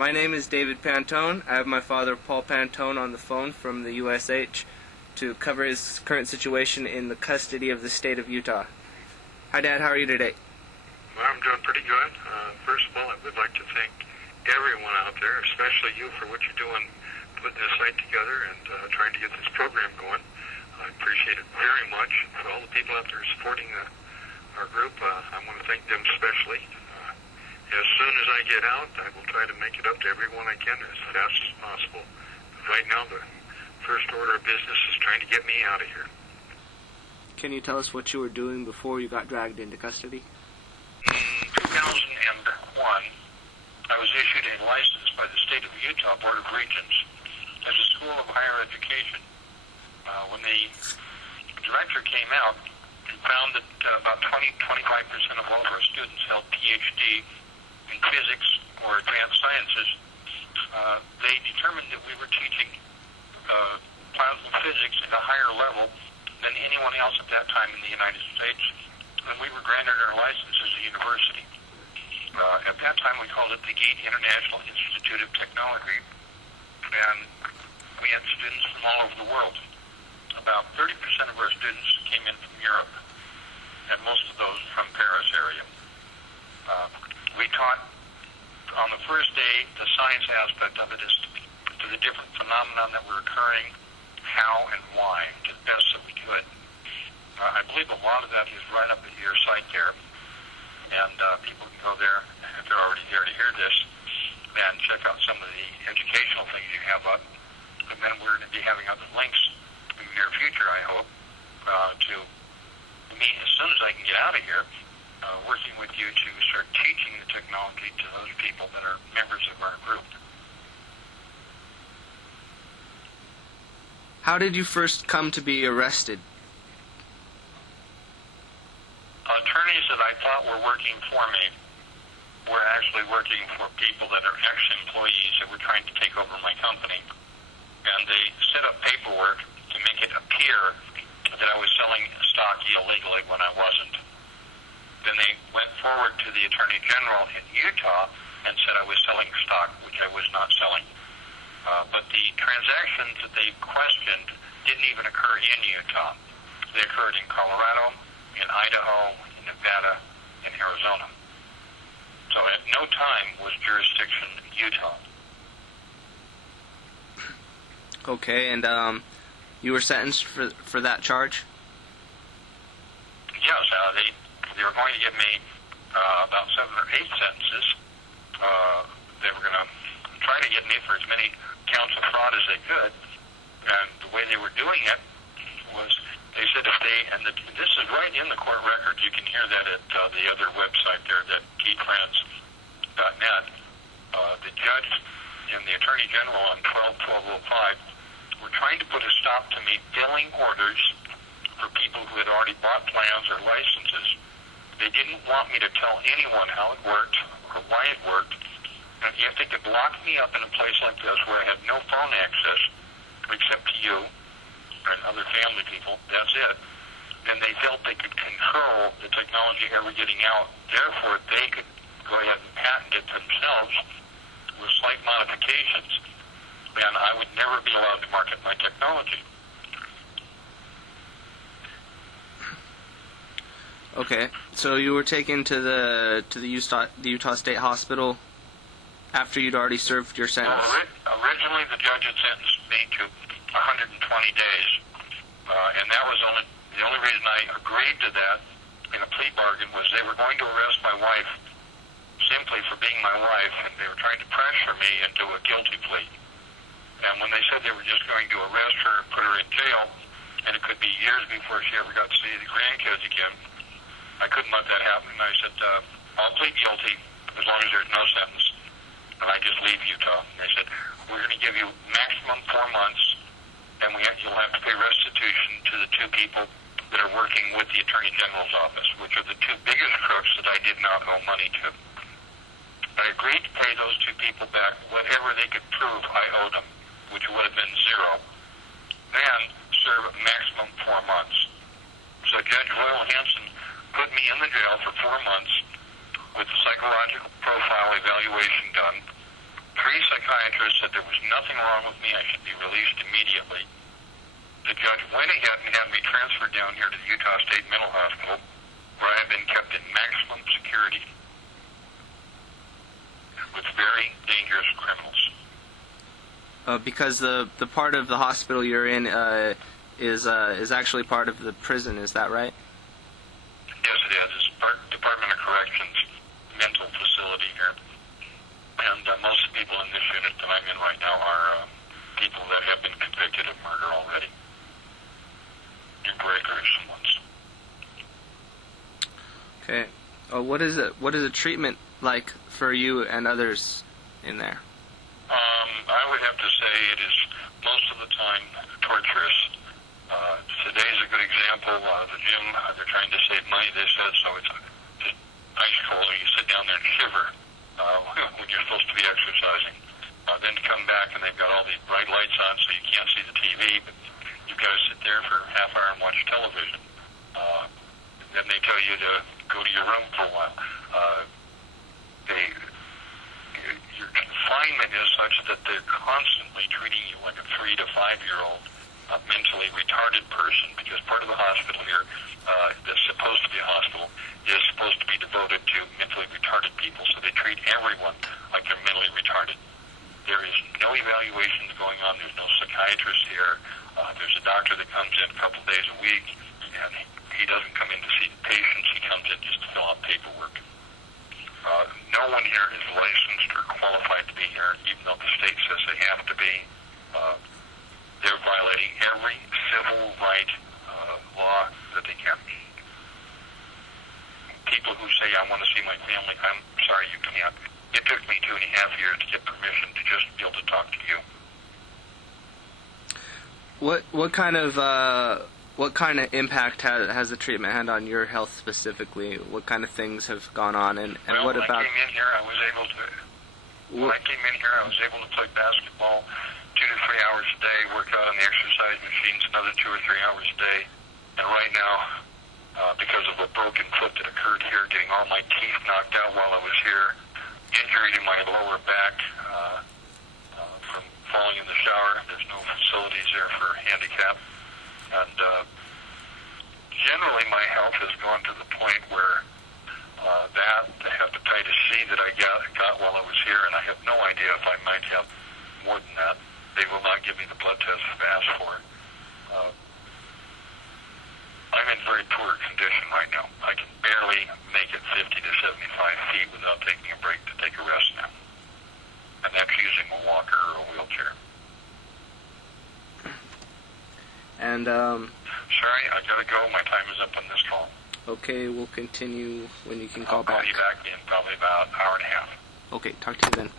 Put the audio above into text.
My name is David Pantone. I have my father, Paul Pantone, on the phone from the USH to cover his current situation in the custody of the state of Utah. Hi, Dad. How are you today? Well, I'm doing pretty good. First of all, I would like to thank everyone out there, especially you, for what you're doing, putting this site together and trying to get this program going. I appreciate it very much. For all the people out there supporting our group, I want to thank them especially. As soon as I get out, I will try to make it up to everyone I can as fast as possible. Right now, the first order of business is trying to get me out of here. Can you tell us what you were doing before you got dragged into custody? In 2001, I was issued a license by the State of Utah Board of Regents as a school of higher education. When the director came out, he found that about 20-25% of all of our students held PhD in physics or advanced sciences. They determined that we were teaching plasma physics at a higher level than anyone else at that time in the United States, and we were granted our license as a university. At that time, we called it the GEET International Institute of Technology, and we had students from all over the world. About 30% of our students came in from Europe, and most of those from Paris area. We taught on the first day the science aspect of it as to the different phenomena that were occurring, how and why, to the best that we could. I believe a lot of that is right up at your site there, and people can go there if they're already there to hear this and check out some of the educational things you have up. And then we're going to be having other links in the near future, I hope, to me as soon as I can get out of here, working with you to start teaching the technology to those people that are members of our group. How did you first come to be arrested? Attorneys that I thought were working for me were actually working for people that are ex-employees that were trying to take over my company. And they set up paperwork to make it appear that I was selling stock illegally when I wasn't. Then they went forward to the Attorney General in Utah and said I was selling stock, which I was not selling. But the transactions that they questioned didn't even occur in Utah. They occurred in Colorado, in Idaho, in Nevada, and Arizona. So at no time was jurisdiction Utah. Okay, and you were sentenced for that charge? Yes, they were going to give me about 7 or 8 sentences. They were going to try to get me for as many counts of fraud as they could, and the way they were doing it was they said if they, and this is right in the court record, you can hear that at the other website there, that geetfriends.net. The judge and the Attorney General on 12/12/05 were trying to put a stop to me billing orders for people who had already bought plans or licenses. They didn't want me to tell anyone how it worked or why it worked. And if they could lock me up in a place like this where I had no phone access except to you and other family people, that's it, then they felt they could control the technology ever getting out. Therefore, they could go ahead and patent it themselves with slight modifications, and I would never be allowed to market my technology. Okay, so you were taken to the Utah State Hospital after you'd already served your sentence? Well, originally the judge had sentenced me to 120 days, and that was the only reason I agreed to that in a plea bargain was they were going to arrest my wife simply for being my wife, and they were trying to pressure me into a guilty plea. And when they said they were just going to arrest her and put her in jail, and it could be years before she ever got to see the grandkids again, I couldn't let that happen. And I said, I'll plead guilty as long as there's no sentence, and I just leave Utah. And they said, we're going to give you maximum 4 months, and you'll have to pay restitution to the 2 people that are working with the Attorney General's office, which are the 2 biggest crooks that I did not owe money to. I agreed to pay those 2 people back whatever they could prove I owed them, which would have been 0, then serve a maximum 4 months. So Judge Royal Hanson put me in the jail for 4 months with the psychological profile evaluation done, 3 psychiatrist said there was nothing wrong with me. I should be released immediately. The judge went ahead and had me transferred down here to the Utah State Mental Hospital, where I have been kept in maximum security with very dangerous criminals. Because the part of the hospital you're in is actually part of the prison, is that right? Yes, it is. It's Department of Corrections mental facility here. And most of the people in this unit that I'm in right now are people that have been convicted of murder already. Very gruesome ones. Okay. What is the treatment like for you and others in there? I would have to say it is most of the time torturous. Today's a good example. The gym, they're trying to save money, they said, so it's just ice cold. You sit down there and shiver when you're supposed to be exercising. Then come back and they've got all these bright lights on so you can't see the TV, but you've got to sit there for a half hour and watch television. Then they tell you to go to your room for a while. Your confinement is such that they're constantly treating you like a 3 to 5 year old mentally retarded person, because part of the hospital here that's supposed to be a hospital is supposed to be devoted to mentally retarded people, so they treat everyone like they're mentally retarded. There is no evaluations going on. There's no psychiatrist here. There's a doctor that comes in a couple days a week, and he doesn't come in to see the patients. He comes in just to fill out paperwork. No one here is licensed or qualified to be here, even though the state says they have to be. They're violating every civil right law that they can. People who say, I want to see my family, I'm sorry, you can't. It took me 2.5 years to get permission to just be able to talk to you. What kind of impact has the treatment had on your health specifically? What kind of things have gone on, and well, what about? When I came in here, I was able to play basketball 2 to 3 hours a day, work out on the exercise machines another 2 or 3 hours a day, and right now, because of a broken foot that occurred here, getting all my teeth knocked out while I was here, injury to my lower back from falling in the shower. There's no facilities there for handicap. And generally my health has gone to the point where the hepatitis C that I got while I was here, and I have no idea if I might have more than that. They will not give me the blood test if asked for it. I'm in very poor condition right now. I can barely make it 50 to 75 feet without taking a break to take a rest now. And that's using a walker or a wheelchair. And sorry, I gotta go. My time is up on this call. Okay, we'll continue when you can call back. I'll call you back in probably about an hour and a half. Okay, talk to you then.